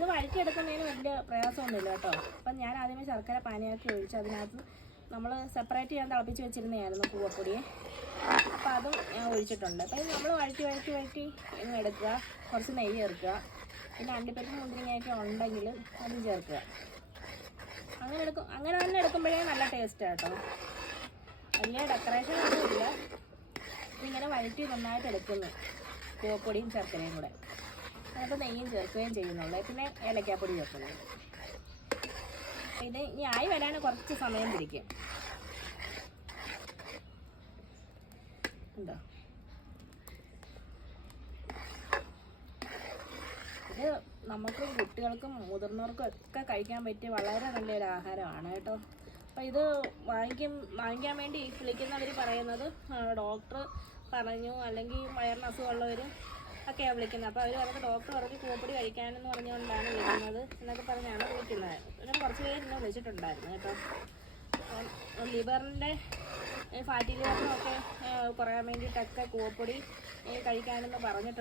ഇത് വഴറ്റിയെടുക്കുന്നതിന് വലിയ പ്രയാസമൊന്നുമില്ല കേട്ടോ. അപ്പം ഞാൻ ആദ്യമേ ശർക്കര പാനിയാക്കി ഒഴിച്ച് അതിനകത്ത് നമ്മൾ സെപ്പറേറ്റ് ചെയ്യാൻ തിളപ്പിച്ച് വെച്ചിരുന്നതായിരുന്നു കൂവപ്പൊടിയെ. അപ്പോൾ അതും ഞാൻ ഒഴിച്ചിട്ടുണ്ട്. അപ്പം ഇത് നമ്മൾ വഴറ്റി ഇങ്ങ് എടുക്കുക, കുറച്ച് നെയ്യ് ചേർക്കുക, പിന്നെ അണ്ടിപ്പരിപ്പ് മുന്തിരിങ്ങയൊക്കെ ഉണ്ടെങ്കിൽ അതും ചേർക്കുക. അങ്ങനെ തന്നെ എടുക്കുമ്പോഴേ നല്ല ടേസ്റ്റാണ് കേട്ടോ. വലിയ ഡെക്കറേഷൻ ഒന്നുമില്ല. ഇങ്ങനെ വഴറ്റി നന്നായിട്ട് എടുക്കുന്നു കൂവപ്പൊടിയും ശർക്കരയും കൂടെ. എന്നിട്ട് നെയ്യും ചേർക്കുകയും ചെയ്യുന്നുള്ളൂ. പിന്നെ ഏലക്കാപ്പൊടി ചേർക്കുന്നത്. ഇത് ഇനി ആയി വരാൻ കുറച്ച് സമയം പിടിക്കും. ഉണ്ടോ? ഇത് നമുക്ക് കുട്ടികൾക്കും മുതിർന്നവർക്കും ഒക്കെ കഴിക്കാൻ പറ്റിയ വളരെ നല്ലൊരു ആഹാരമാണ് കേട്ടോ. അപ്പോൾ ഇത് വാങ്ങിക്കാൻ വേണ്ടി വിളിക്കുന്നവർ പറയുന്നത് ഡോക്ടർ പറഞ്ഞു, അല്ലെങ്കിൽ വയറിന് അസുഖമുള്ളവർ ഒക്കെയാണ് വിളിക്കുന്നത്. അപ്പോൾ അവർ പറഞ്ഞത് ഡോക്ടർ പറഞ്ഞ് കൂവപ്പൊടി കഴിക്കാനെന്ന് പറഞ്ഞുകൊണ്ടാണ് വിളിക്കുന്നത് എന്നൊക്കെ പറഞ്ഞാണ് വിളിക്കുന്നത്. പിന്നെ കുറച്ച് പേര് ഇന്ന് വിളിച്ചിട്ടുണ്ടായിരുന്നു കേട്ടോ. ലിവറിൻ്റെ ഫാറ്റി ലിവറിനൊക്കെ കുറയാൻ വേണ്ടിയിട്ടൊക്കെ കൂവപ്പൊടി കഴിക്കാനെന്ന് പറഞ്ഞിട്ടുണ്ട്.